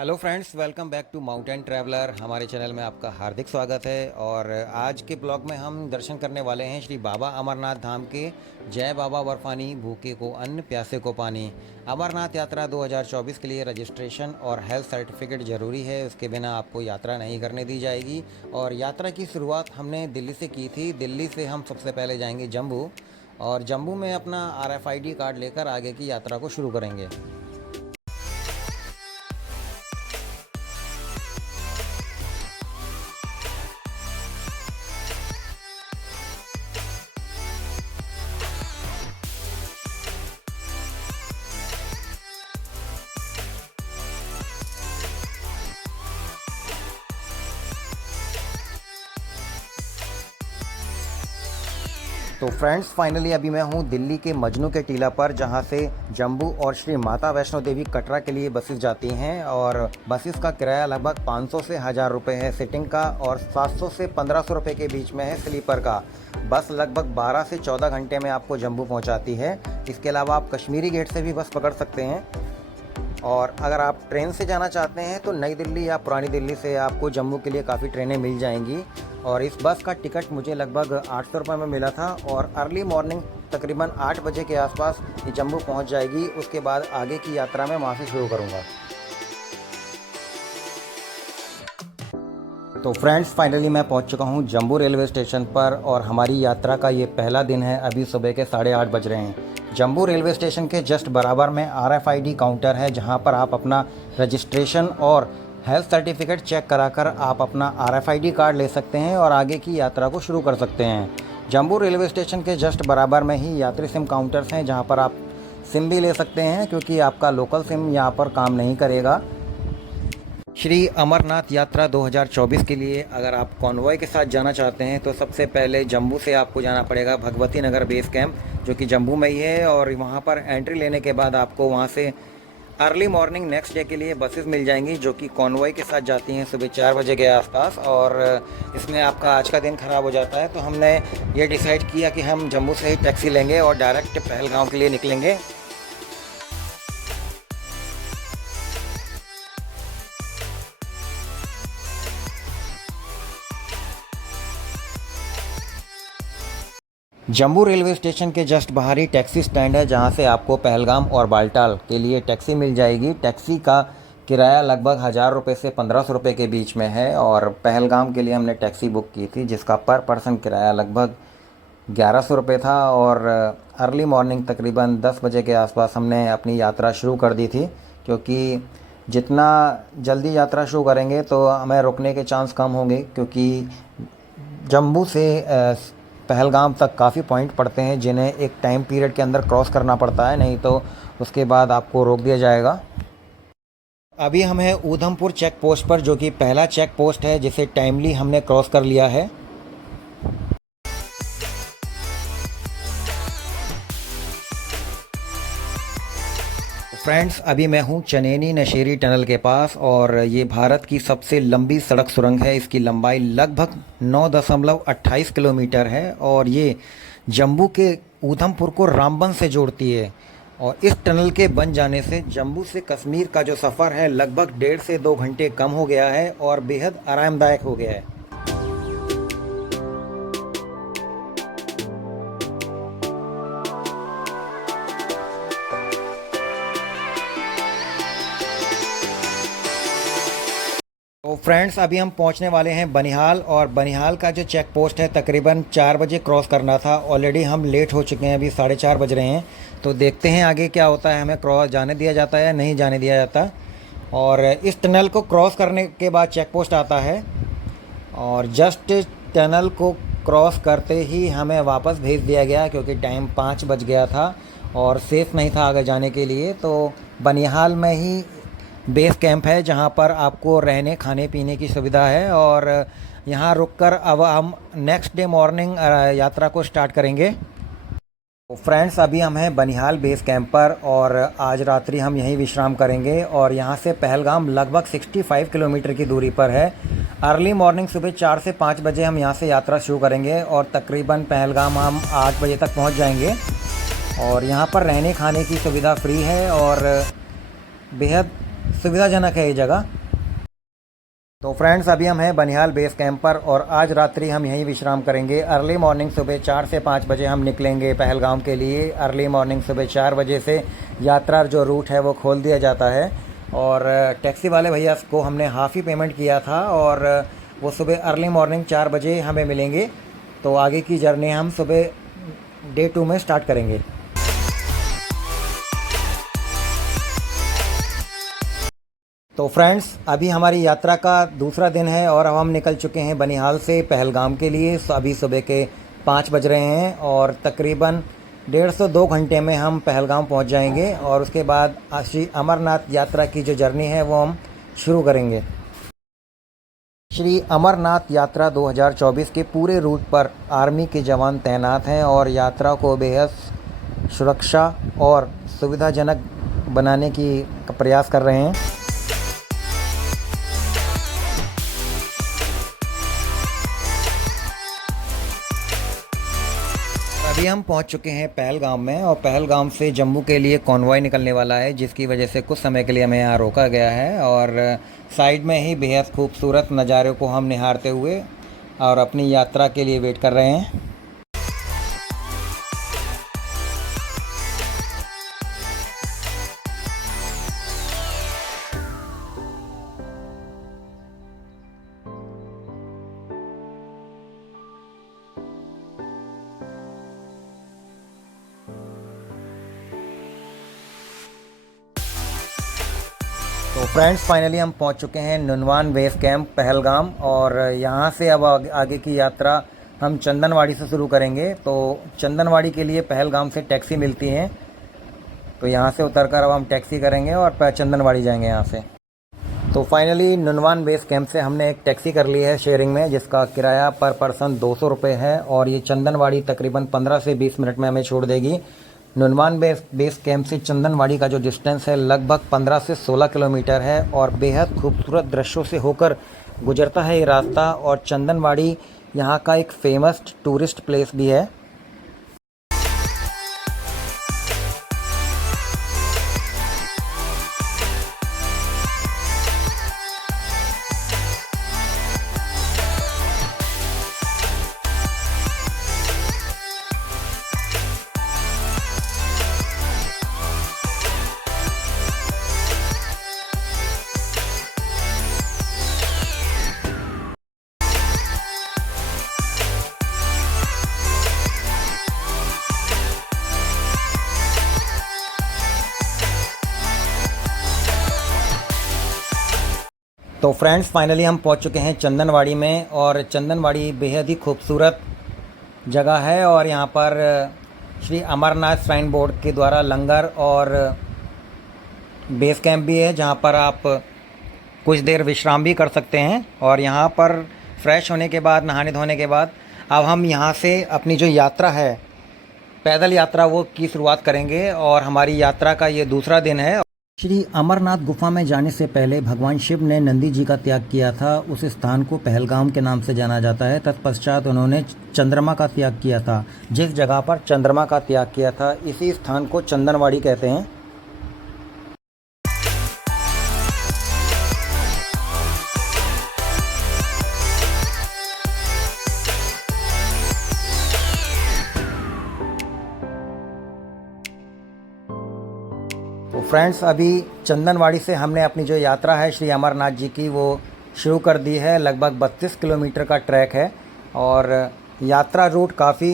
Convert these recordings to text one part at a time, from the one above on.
Hello friends, welcome back to mountain traveller. हमारे channel में आपका हार्दिक स्वागत है। और आज के ब्लॉग में हम दर्शन करने वाले हैं श्री बाबा अमरनाथ धाम के। जय बाबा बर्फानी, भूखे को अन्न, प्यासे को पानी। अमरनाथ यात्रा 2024 के लिए रजिस्ट्रेशन और हेल्थ सर्टिफिकेट ज़रूरी है, उसके बिना आपको यात्रा नहीं करने दी जाएगी। और यात्रा की शुरुआत हमने दिल्ली से की थी। दिल्ली से हम सबसे पहले जाएंगे जम्मू, और जम्मू में अपना RFID कार्ड लेकर आगे की यात्रा को शुरू करेंगे। तो फ्रेंड्स, फाइनली अभी मैं हूँ दिल्ली के मजनू के टीला पर, जहाँ से जम्मू और श्री माता वैष्णो देवी कटरा के लिए बसेस जाती हैं। और बसेस का किराया लगभग 500 से 1000 रुपये है सिटिंग का, और 700 से 1500 रुपये के बीच में है स्लीपर का। बस लगभग 12 से 14 घंटे में आपको जम्मू पहुँचाती है। इसके अलावा आप कश्मीरी गेट से भी बस पकड़ सकते हैं। और अगर आप ट्रेन से जाना चाहते हैं तो नई दिल्ली या पुरानी दिल्ली से आपको जम्मू के लिए काफ़ी ट्रेनें मिल जाएंगी। और इस बस का टिकट मुझे लगभग 800 रुपये में मिला था, और अर्ली मॉर्निंग तकरीबन 8 बजे के आसपास ये जम्मू पहुंच जाएगी। उसके बाद आगे की यात्रा मैं वहां से शुरू करूंगा। तो फ्रेंड्स, फाइनली मैं पहुंच चुका हूं जम्मू रेलवे स्टेशन पर, और हमारी यात्रा का ये पहला दिन है। अभी सुबह के 8:30 बज रहे हैं। जम्मू रेलवे स्टेशन के जस्ट बराबर में RFID काउंटर है, जहां पर आप अपना रजिस्ट्रेशन और हेल्थ सर्टिफिकेट चेक कराकर आप अपना RFID कार्ड ले सकते हैं और आगे की यात्रा को शुरू कर सकते हैं। जम्मू रेलवे स्टेशन के जस्ट बराबर में ही यात्री सिम काउंटर्स हैं, जहां पर आप सिम भी ले सकते हैं, क्योंकि आपका लोकल सिम यहां पर काम नहीं करेगा। श्री अमरनाथ यात्रा 2024 के लिए अगर आप कॉन्वॉय के साथ जाना चाहते हैं तो सबसे पहले जम्मू से आपको जाना पड़ेगा भगवती नगर बेस कैंप, जो कि जम्मू में ही है। और वहाँ पर एंट्री लेने के बाद आपको वहाँ से अर्ली मॉर्निंग नेक्स्ट डे के लिए बसेस मिल जाएंगी, जो कि कॉन्वॉय के साथ जाती हैं सुबह 4 बजे के आसपास। और इसमें आपका आज का दिन ख़राब हो जाता है, तो हमने ये डिसाइड किया कि हम जम्मू से ही टैक्सी लेंगे और डायरेक्ट पहलगाम के लिए निकलेंगे। जम्मू रेलवे स्टेशन के जस्ट बाहर ही टैक्सी स्टैंड है, जहां से आपको पहलगाम और बालटाल के लिए टैक्सी मिल जाएगी। टैक्सी का किराया लगभग 1000 रुपये से 1500 रुपये के बीच में है। और पहलगाम के लिए हमने टैक्सी बुक की थी, जिसका पर पर्सन किराया लगभग 1100 रुपये था। और अर्ली मॉर्निंग तकरीबन 10 बजे के आसपास हमने अपनी यात्रा शुरू कर दी थी, क्योंकि जितना जल्दी यात्रा शुरू करेंगे तो हमें रुकने के चांस कम होंगे, क्योंकि जम्मू से पहलगाम तक काफ़ी पॉइंट पड़ते हैं, जिन्हें एक टाइम पीरियड के अंदर क्रॉस करना पड़ता है, नहीं तो उसके बाद आपको रोक दिया जाएगा। अभी हम हैं ऊधमपुर चेक पोस्ट पर, जो कि पहला चेक पोस्ट है जिसे टाइमली हमने क्रॉस कर लिया है। फ्रेंड्स, अभी मैं हूँ चनैनी नशेरी टनल के पास, और ये भारत की सबसे लंबी सड़क सुरंग है। इसकी लंबाई लगभग 9.28 किलोमीटर है, और ये जम्मू के ऊधमपुर को रामबन से जोड़ती है। और इस टनल के बन जाने से जम्मू से कश्मीर का जो सफ़र है लगभग 1.5 से 2 घंटे कम हो गया है, और बेहद आरामदायक हो गया है। तो फ्रेंड्स, अभी हम पहुंचने वाले हैं बनिहाल, और बनिहाल का जो चेक पोस्ट है तकरीबन 4 बजे क्रॉस करना था। ऑलरेडी हम लेट हो चुके हैं, अभी 4:30 बज रहे हैं। तो देखते हैं आगे क्या होता है, हमें क्रॉस जाने दिया जाता है या नहीं जाने दिया जाता। और इस टनल को क्रॉस करने के बाद चेक पोस्ट आता है, और जस्ट टनल को क्रॉस करते ही हमें वापस भेज दिया गया, क्योंकि टाइम 5 बज गया था और सेफ़ नहीं था आगे जाने के लिए। तो बनिहाल में ही बेस कैंप है, जहां पर आपको रहने खाने पीने की सुविधा है। और यहां रुककर अब हम नेक्स्ट डे मॉर्निंग यात्रा को स्टार्ट करेंगे। तो फ्रेंड्स, अभी हम हैं बनिहाल बेस कैंप पर, और आज रात्रि हम यहीं विश्राम करेंगे। और यहां से पहलगाम लगभग 65 किलोमीटर की दूरी पर है। अर्ली मॉर्निंग सुबह 4 से 5 बजे हम यहां से यात्रा शुरू करेंगे, और तकरीबन पहलगाम हम 8 बजे तक पहुंच जाएंगे। और यहां पर रहने खाने की सुविधा फ्री है, और बेहद सुविधाजनक है ये जगह। तो फ्रेंड्स अभी हम हैं बनिहाल बेस कैंप पर और आज रात्रि हम यहीं विश्राम करेंगे। अर्ली मॉर्निंग सुबह 4 से 5 बजे हम निकलेंगे पहलगाम के लिए। अर्ली मॉर्निंग सुबह 4 बजे से यात्रा जो रूट है वो खोल दिया जाता है और टैक्सी वाले भैया को हमने हाफ़ ही पेमेंट किया था और वो सुबह अर्ली मॉर्निंग 4 बजे हमें मिलेंगे। तो आगे की जर्नी हम सुबह डे 2 में स्टार्ट करेंगे। तो फ्रेंड्स अभी हमारी यात्रा का दूसरा दिन है और अब हम निकल चुके हैं बनिहाल से पहलगाम के लिए। अभी सुबह के 5 बज रहे हैं और तकरीबन 1.5 से 2 घंटे में हम पहलगाम पहुंच जाएंगे और उसके बाद श्री अमरनाथ यात्रा की जो जर्नी है वो हम शुरू करेंगे। श्री अमरनाथ यात्रा 2024 के पूरे रूट पर आर्मी के जवान तैनात हैं और यात्रा को बेहद सुरक्षा और सुविधाजनक बनाने की प्रयास कर रहे हैं। अभी हम पहुंच चुके हैं पहलगाम में और पहलगाम से जम्मू के लिए कॉन्वॉय निकलने वाला है, जिसकी वजह से कुछ समय के लिए हमें यहाँ रोका गया है और साइड में ही बेहद खूबसूरत नज़ारों को हम निहारते हुए और अपनी यात्रा के लिए वेट कर रहे हैं। तो फ्रेंड्स फाइनली हम पहुंच चुके हैं नुनवान बेस कैंप पहलगाम और यहां से अब आगे की यात्रा हम चंदनवाड़ी से शुरू करेंगे। तो चंदनवाड़ी के लिए पहलगाम से टैक्सी मिलती है, तो यहां से उतरकर अब हम टैक्सी करेंगे और चंदनवाड़ी जाएंगे यहां से। तो फाइनली नुनवान बेस कैंप से हमने एक टैक्सी कर ली है शेयरिंग में, जिसका किराया पर पर्सन 200 रुपये है और ये चंदनवाड़ी तकरीबन 15 से 20 मिनट में हमें छोड़ देगी। नुनवान बेस कैंप से चंदनवाड़ी का जो डिस्टेंस है लगभग 15 से 16 किलोमीटर है और बेहद खूबसूरत दृश्यों से होकर गुजरता है ये रास्ता और चंदनवाड़ी यहाँ का एक फेमस टूरिस्ट प्लेस भी है। तो फ्रेंड्स फाइनली हम पहुंच चुके हैं चंदनवाड़ी में और चंदनवाड़ी बेहद ही खूबसूरत जगह है और यहाँ पर श्री अमरनाथ श्राइन बोर्ड के द्वारा लंगर और बेस कैंप भी है, जहाँ पर आप कुछ देर विश्राम भी कर सकते हैं। और यहाँ पर फ्रेश होने के बाद, नहाने धोने के बाद अब हम यहाँ से अपनी जो यात्रा है पैदल यात्रा वो की शुरुआत करेंगे और हमारी यात्रा का ये दूसरा दिन है। श्री अमरनाथ गुफा में जाने से पहले भगवान शिव ने नंदी जी का त्याग किया था। उस स्थान को पहलगाम के नाम से जाना जाता है। तत्पश्चात उन्होंने चंद्रमा का त्याग किया था। जिस जगह पर चंद्रमा का त्याग किया था इसी स्थान को चंदनवाड़ी कहते हैं। तो फ्रेंड्स अभी चंदनवाड़ी से हमने अपनी जो यात्रा है श्री अमरनाथ जी की वो शुरू कर दी है। लगभग 32 किलोमीटर का ट्रैक है और यात्रा रूट काफ़ी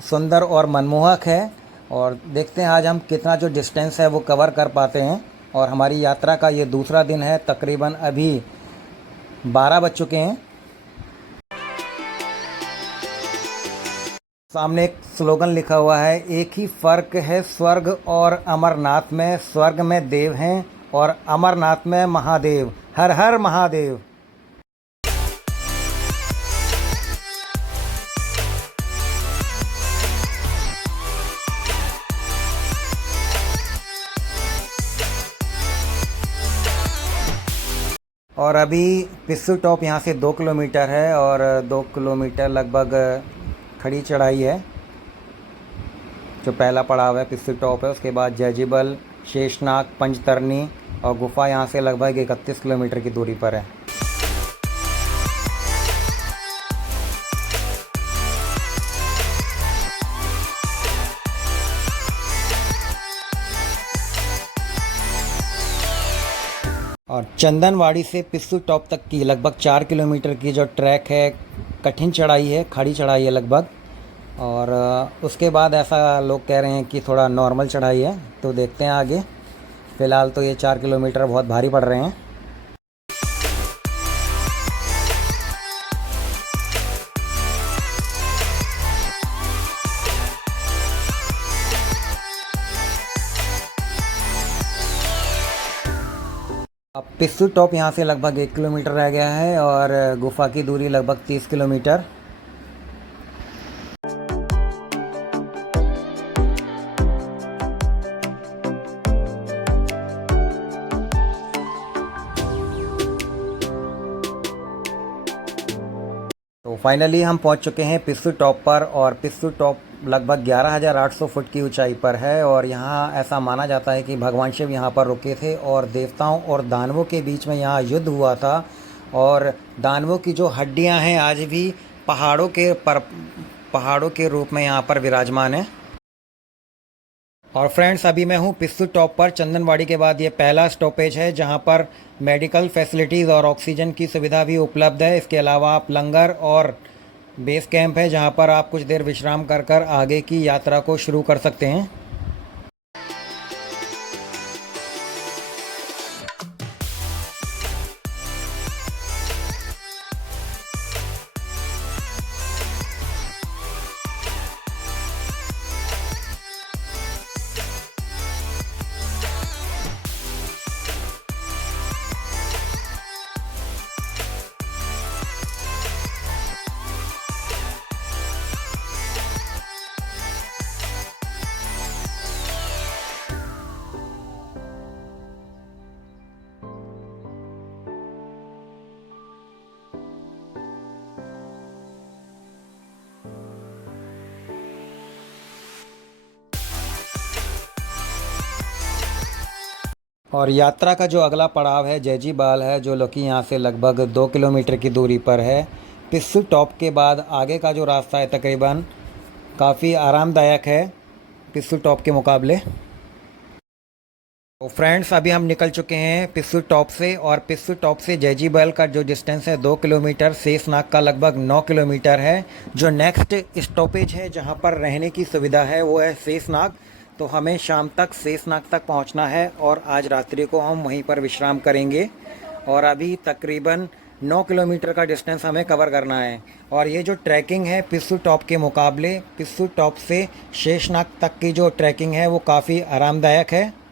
सुंदर और मनमोहक है और देखते हैं आज हम कितना जो डिस्टेंस है वो कवर कर पाते हैं। और हमारी यात्रा का ये दूसरा दिन है, तकरीबन अभी 12 बज चुके हैं। सामने एक स्लोगन लिखा हुआ है, एक ही फ़र्क है स्वर्ग और अमरनाथ में, स्वर्ग में देव हैं और अमरनाथ में महादेव, हर हर महादेव। और अभी पिस्सू टॉप यहाँ से 2 किलोमीटर है और 2 किलोमीटर लगभग खड़ी चढ़ाई है। जो पहला पड़ाव है पिस्सू टॉप है, उसके बाद जैजिबल शेषनाग, पंचतरणी और गुफा यहाँ से लगभग 31 किलोमीटर की दूरी पर है। और चंदनवाड़ी से पिस्सू टॉप तक की लगभग 4 किलोमीटर की जो ट्रैक है, कठिन चढ़ाई है, खड़ी चढ़ाई है लगभग। और उसके बाद ऐसा लोग कह रहे हैं कि थोड़ा नॉर्मल चढ़ाई है, तो देखते हैं आगे। फ़िलहाल तो ये 4 किलोमीटर बहुत भारी पड़ रहे हैं। अब पिस्सू टॉप यहाँ से लगभग 1 किलोमीटर रह गया है और गुफा की दूरी लगभग 30 किलोमीटर। तो फाइनली हम पहुंच चुके हैं पिस्सू टॉप पर। और पिस्सू टॉप लगभग 11,800 फुट की ऊंचाई पर है और यहाँ ऐसा माना जाता है कि भगवान शिव यहाँ पर रुके थे और देवताओं और दानवों के बीच में यहाँ युद्ध हुआ था। और दानवों की जो हड्डियाँ हैं आज भी पहाड़ों के रूप में यहाँ पर विराजमान है। और फ्रेंड्स, अभी मैं हूँ पिस्सू टॉप पर। चंदनवाड़ी के बाद ये पहला स्टॉपेज है जहाँ पर मेडिकल फैसिलिटीज़ और ऑक्सीजन की सुविधा भी उपलब्ध है। इसके अलावा आप लंगर और बेस कैंप है जहाँ पर आप कुछ देर विश्राम कर आगे की यात्रा को शुरू कर सकते हैं। और यात्रा का जो अगला पड़ाव है जैजीबाल है, जो कि यहाँ से लगभग 2 किलोमीटर की दूरी पर है। पिस्सू टॉप के बाद आगे का जो रास्ता है तकरीबन काफ़ी आरामदायक है पिस्सू टॉप के मुकाबले। तो फ्रेंड्स, अभी हम निकल चुके हैं पिस्सू टॉप से। और पिस्सू टॉप से जैजीबाल का जो डिस्टेंस है 2 किलोमीटर, शेषनाग का लगभग 9 किलोमीटर है। जो नेक्स्ट स्टॉपेज है जहाँ पर रहने की सुविधा है वो है शेषनाग। तो हमें शाम तक शेषनाग तक पहुंचना है और आज रात्रि को हम वहीं पर विश्राम करेंगे। और अभी तकरीबन 9 किलोमीटर का डिस्टेंस हमें कवर करना है। और ये जो ट्रैकिंग है पिस्सू टॉप के मुकाबले, पिस्सू टॉप से शेषनाग तक की जो ट्रैकिंग है वो काफ़ी आरामदायक है।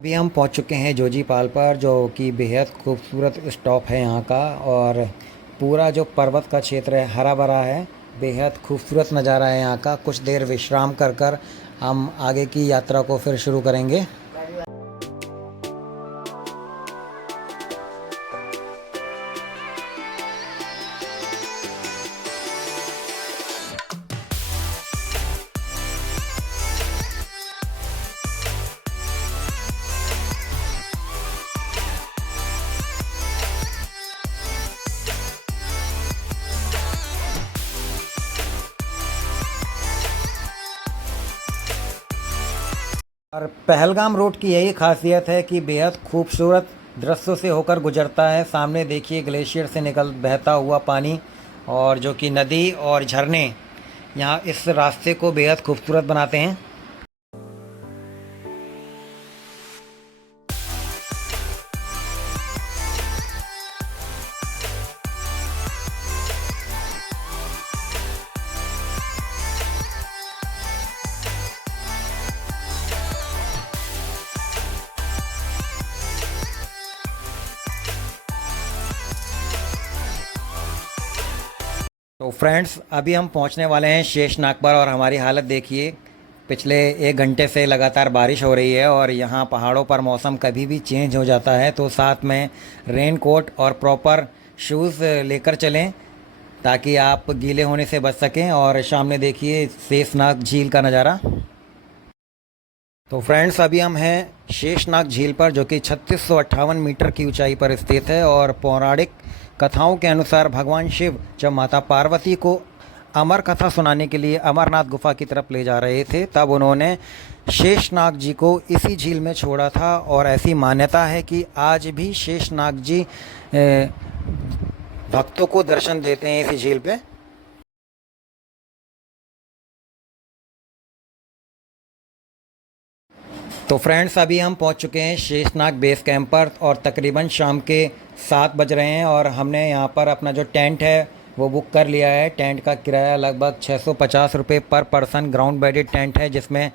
अभी हम पहुंच चुके हैं जोजीपाल पर, जो कि बेहद खूबसूरत स्टॉप है यहाँ का। और पूरा जो पर्वत का क्षेत्र है हरा भरा है, बेहद खूबसूरत नज़ारा है यहाँ का। कुछ देर विश्राम कर हम आगे की यात्रा को फिर शुरू करेंगे। और पहलगाम रोड की यही खासियत है कि बेहद खूबसूरत दृश्यों से होकर गुजरता है। सामने देखिए ग्लेशियर से बहता हुआ पानी, और जो कि नदी और झरने यहाँ इस रास्ते को बेहद खूबसूरत बनाते हैं। तो फ्रेंड्स अभी हम पहुंचने वाले हैं शेषनाग पर और हमारी हालत देखिए। पिछले 1 घंटे से लगातार बारिश हो रही है और यहाँ पहाड़ों पर मौसम कभी भी चेंज हो जाता है, तो साथ में रेन कोट और प्रॉपर शूज़ लेकर चलें ताकि आप गीले होने से बच सकें। और सामने देखिए शेषनाग झील का नज़ारा। तो फ्रेंड्स अभी हम हैं शेषनाग झील पर, जो कि 3658 मीटर की ऊंचाई पर स्थित है। और पौराणिक कथाओं के अनुसार भगवान शिव जब माता पार्वती को अमर कथा सुनाने के लिए अमरनाथ गुफा की तरफ ले जा रहे थे, तब उन्होंने शेषनाग जी को इसी झील में छोड़ा था। और ऐसी मान्यता है कि आज भी शेषनाग जी भक्तों को दर्शन देते हैं इसी झील पे। तो फ्रेंड्स अभी हम पहुंच चुके हैं शेषनाग बेस कैंप पर और तकरीबन शाम के 7 बज रहे हैं। और हमने यहां पर अपना जो टेंट है वो बुक कर लिया है। टेंट का किराया लगभग 650 रुपये पर पर्सन ग्राउंड बेडेड टेंट है, जिसमें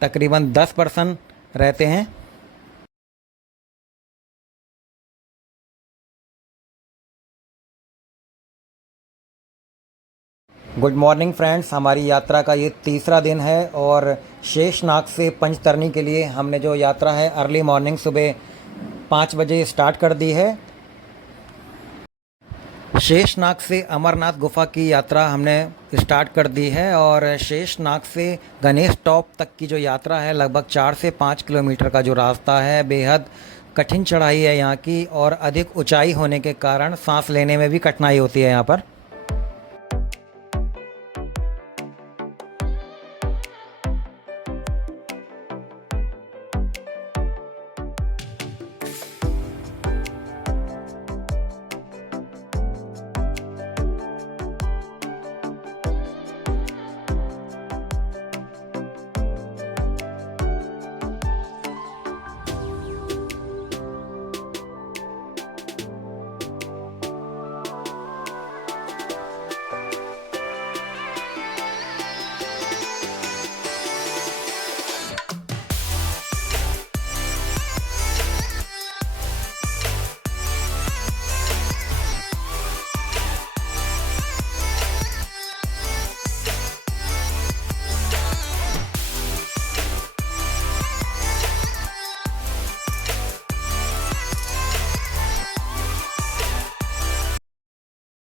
तकरीबन 10 पर्सन रहते हैं। गुड मॉर्निंग फ्रेंड्स, हमारी यात्रा का ये तीसरा दिन है और शेषनाग से पंचतरणी के लिए हमने जो यात्रा है अर्ली मॉर्निंग सुबह 5 बजे स्टार्ट कर दी है। शेषनाग से अमरनाथ गुफा की यात्रा हमने स्टार्ट कर दी है और शेषनाग से गणेश टॉप तक की जो यात्रा है लगभग 4 से 5 किलोमीटर का जो रास्ता है, बेहद कठिन चढ़ाई है यहाँ की। और अधिक ऊंचाई होने के कारण सांस लेने में भी कठिनाई होती है यहाँ पर।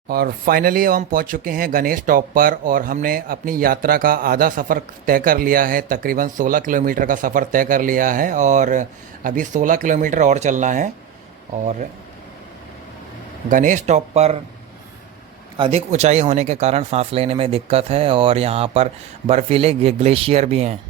और फाइनली अब हम पहुंच चुके हैं गणेश टॉप पर और हमने अपनी यात्रा का आधा सफ़र तय कर लिया है। तकरीबन 16 किलोमीटर का सफ़र तय कर लिया है और अभी 16 किलोमीटर और चलना है। और गणेश टॉप पर अधिक ऊंचाई होने के कारण सांस लेने में दिक्कत है और यहाँ पर बर्फीले ग्लेशियर भी हैं।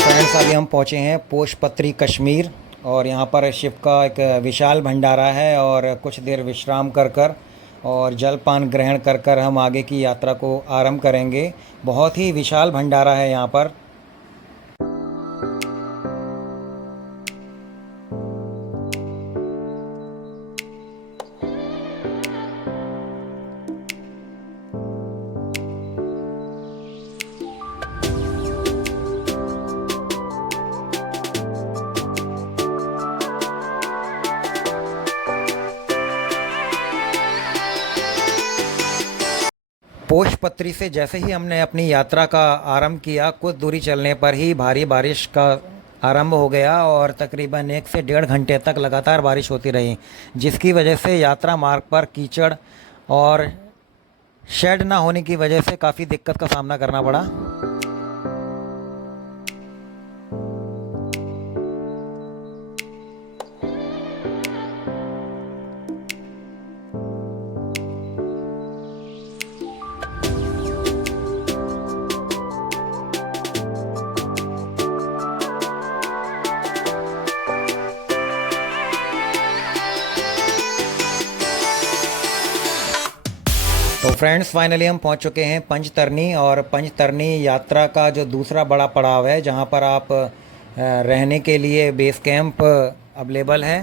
फ्रेंड्स अभी हम पहुँचे हैं पोशपत्री कश्मीर और यहाँ पर शिव का एक विशाल भंडारा है और कुछ देर विश्राम कर कर और जलपान ग्रहण कर कर हम आगे की यात्रा को आरंभ करेंगे। बहुत ही विशाल भंडारा है यहाँ पर। पोशपत्री से जैसे ही हमने अपनी यात्रा का आरंभ किया, कुछ दूरी चलने पर ही भारी बारिश का आरंभ हो गया और तकरीबन 1 से 1.5 घंटे तक लगातार बारिश होती रही, जिसकी वजह से यात्रा मार्ग पर कीचड़ और शेड ना होने की वजह से काफ़ी दिक्कत का सामना करना पड़ा। तो फ्रेंड्स फाइनली हम पहुंच चुके हैं पंचतरनी, और पंचतरनी यात्रा का जो दूसरा बड़ा पड़ाव है जहां पर आप रहने के लिए बेस कैंप अवेलेबल है।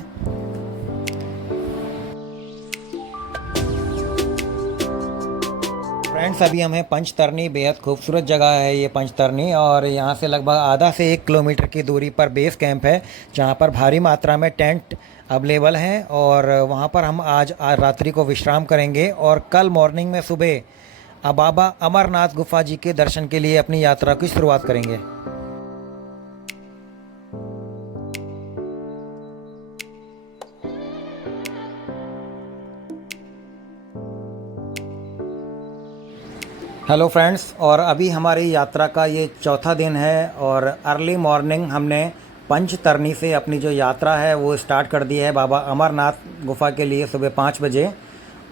फ्रेंड्स अभी हम हैं पंचतरनी, बेहद खूबसूरत जगह है ये पंचतरनी, और यहाँ से लगभग आधा से 1 किलोमीटर की दूरी पर बेस कैंप है जहाँ पर भारी मात्रा में टेंट अवेलेबल हैं, और वहाँ पर हम आज रात्रि को विश्राम करेंगे और कल मॉर्निंग में सुबह बाबा अमरनाथ गुफा जी के दर्शन के लिए अपनी यात्रा की शुरुआत करेंगे। हेलो फ्रेंड्स, और अभी हमारी यात्रा का ये चौथा दिन है, और अर्ली मॉर्निंग हमने पंचतरनी से अपनी जो यात्रा है वो स्टार्ट कर दी है बाबा अमरनाथ गुफा के लिए सुबह 5 बजे।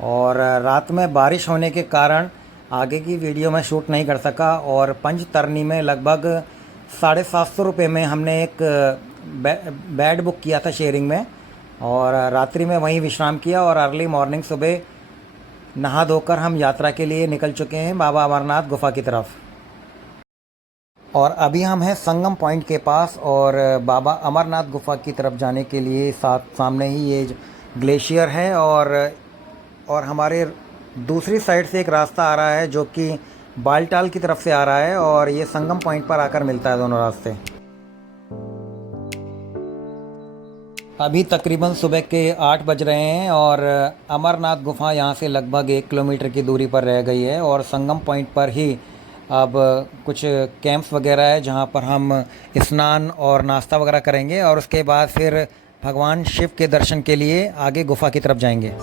और रात में बारिश होने के कारण आगे की वीडियो में शूट नहीं कर सका, और पंचतरनी में लगभग 750 रुपये में हमने एक बेड बुक किया था शेयरिंग में, और रात्रि में वहीं विश्राम किया, और अर्ली मॉर्निंग सुबह नहा धोकर हम यात्रा के लिए निकल चुके हैं बाबा अमरनाथ गुफा की तरफ। और अभी हम हैं संगम पॉइंट के पास, और बाबा अमरनाथ गुफा की तरफ जाने के लिए सामने ही ये ग्लेशियर है, और हमारे दूसरी साइड से एक रास्ता आ रहा है जो कि बालटाल की तरफ से आ रहा है, और ये संगम पॉइंट पर आकर मिलता है दोनों रास्ते। अभी तकरीबन सुबह के 8 बज रहे हैं, और अमरनाथ गुफा यहाँ से लगभग 1 किलोमीटर की दूरी पर रह गई है, और संगम पॉइंट पर ही अब कुछ कैंप्स वगैरह है जहाँ पर हम स्नान और नाश्ता वगैरह करेंगे, और उसके बाद फिर भगवान शिव के दर्शन के लिए आगे गुफा की तरफ जाएंगे।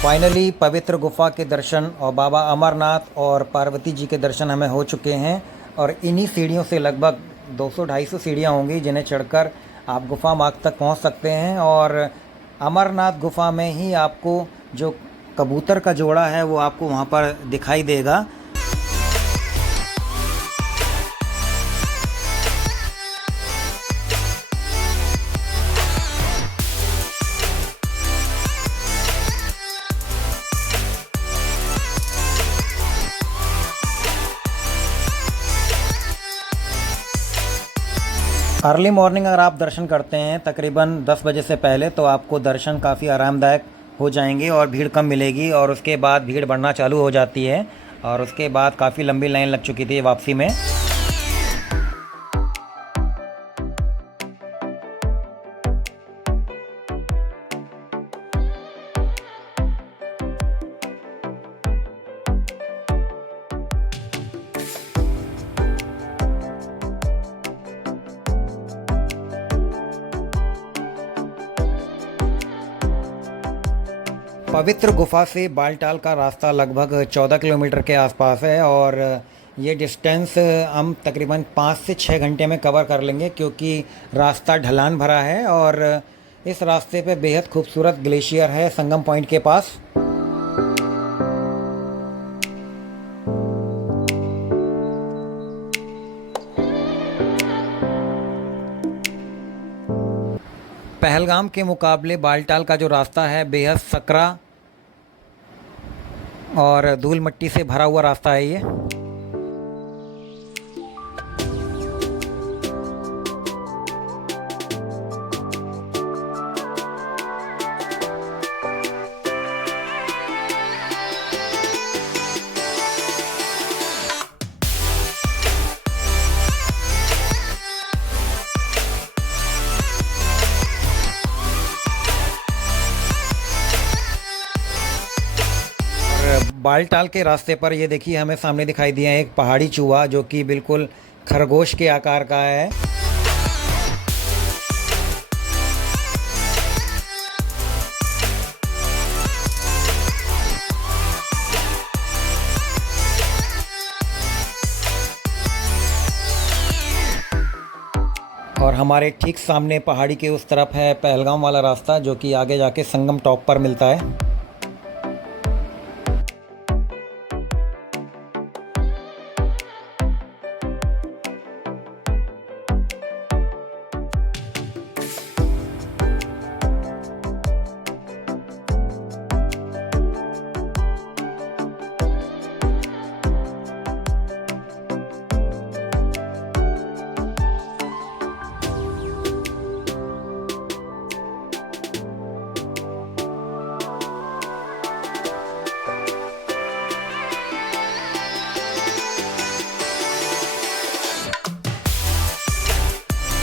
फाइनली पवित्र गुफा के दर्शन और बाबा अमरनाथ और पार्वती जी के दर्शन हमें हो चुके हैं, और इन्हीं सीढ़ियों से लगभग 200-250 सीढ़ियाँ होंगी जिन्हें चढ़कर आप गुफा मार्ग तक पहुंच सकते हैं। और अमरनाथ गुफा में ही आपको जो कबूतर का जोड़ा है वो आपको वहां पर दिखाई देगा। अर्ली मॉर्निंग अगर आप दर्शन करते हैं तकरीबन 10 बजे से पहले, तो आपको दर्शन काफ़ी आरामदायक हो जाएंगे और भीड़ कम मिलेगी, और उसके बाद भीड़ बढ़ना चालू हो जाती है, और उसके बाद काफ़ी लंबी लाइन लग चुकी थी वापसी में। पवित्र गुफा से बालटाल का रास्ता लगभग 14 किलोमीटर के आसपास है, और ये डिस्टेंस हम तकरीबन 5 से 6 घंटे में कवर कर लेंगे, क्योंकि रास्ता ढलान भरा है, और इस रास्ते पे बेहद खूबसूरत ग्लेशियर है संगम पॉइंट के पास। पहलगाम के मुकाबले बालटाल का जो रास्ता है बेहद सकरा और धूल मिट्टी से भरा हुआ रास्ता है ये। बालटाल के रास्ते पर ये देखिए हमें सामने दिखाई दिया एक पहाड़ी चूहा जो कि बिल्कुल खरगोश के आकार का है। और हमारे ठीक सामने पहाड़ी के उस तरफ है पहलगाम वाला रास्ता जो कि आगे जाके संगम टॉप पर मिलता है।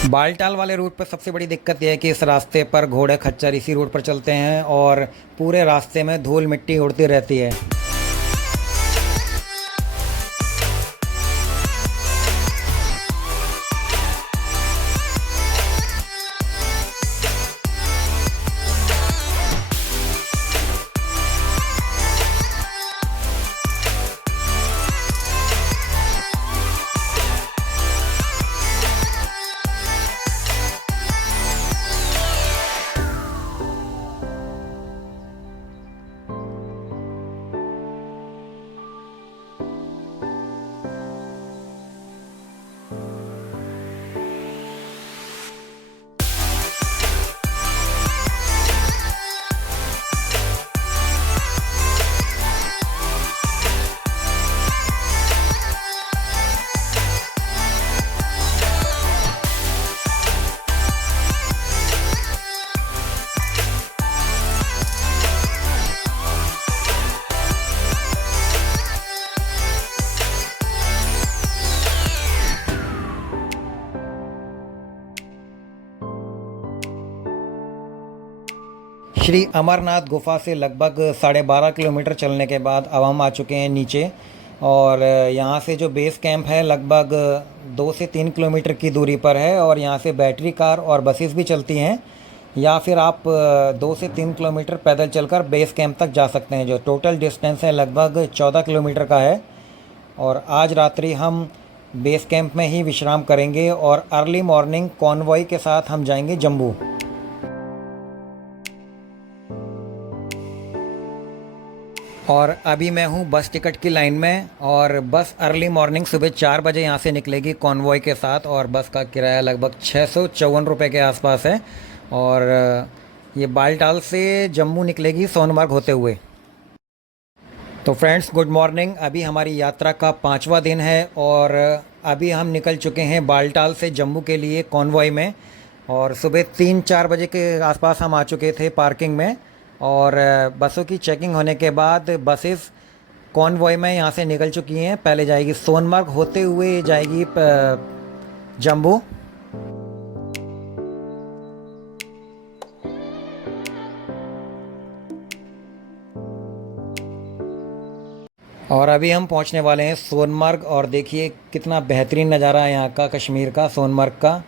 बालटाल वाले रूट पर सबसे बड़ी दिक्कत यह है कि इस रास्ते पर घोड़े खच्चर इसी रूट पर चलते हैं और पूरे रास्ते में धूल मिट्टी उड़ती रहती है। श्री अमरनाथ गुफा से लगभग 12.5 किलोमीटर चलने के बाद अब हम आ चुके हैं नीचे और यहाँ से जो बेस कैंप है लगभग 2 से 3 किलोमीटर की दूरी पर है और यहाँ से बैटरी कार और बसेस भी चलती हैं या फिर आप 2 से 3 किलोमीटर पैदल चलकर बेस कैंप तक जा सकते हैं। जो टोटल डिस्टेंस है लगभग 14 किलोमीटर का है और आज रात्रि हम बेस कैंप में ही विश्राम करेंगे और अर्ली मॉर्निंग कॉन्वॉय के साथ हम जाएंगे जम्मू। और अभी मैं हूँ बस टिकट की लाइन में और बस अर्ली मॉर्निंग सुबह 4 बजे यहाँ से निकलेगी कॉन्वॉय के साथ और बस का किराया लगभग 654 रुपये के आसपास है और ये बालटाल से जम्मू निकलेगी सोनमर्ग होते हुए। तो फ्रेंड्स गुड मॉर्निंग। अभी हमारी यात्रा का 5वां दिन है और अभी हम निकल चुके हैं बालटाल से जम्मू के लिए कॉन्वॉय में और सुबह 3-4 बजे के आसपास हम आ चुके थे पार्किंग में और बसों की चेकिंग होने के बाद बसेस कॉन्वॉय में यहाँ से निकल चुकी हैं। पहले जाएगी सोनमर्ग होते हुए जाएगी जम्मू। और अभी हम पहुँचने वाले हैं सोनमर्ग और देखिए कितना बेहतरीन नज़ारा है यहाँ का, कश्मीर का, सोनमर्ग का।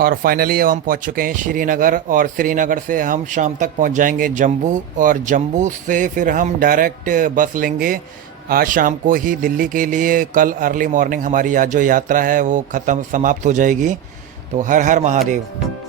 और फाइनली अब हम पहुंच चुके हैं श्रीनगर और श्रीनगर से हम शाम तक पहुंच जाएंगे जम्मू और जम्मू से फिर हम डायरेक्ट बस लेंगे आज शाम को ही दिल्ली के लिए। कल अर्ली मॉर्निंग हमारी आज जो यात्रा है वो समाप्त हो जाएगी। तो हर हर महादेव।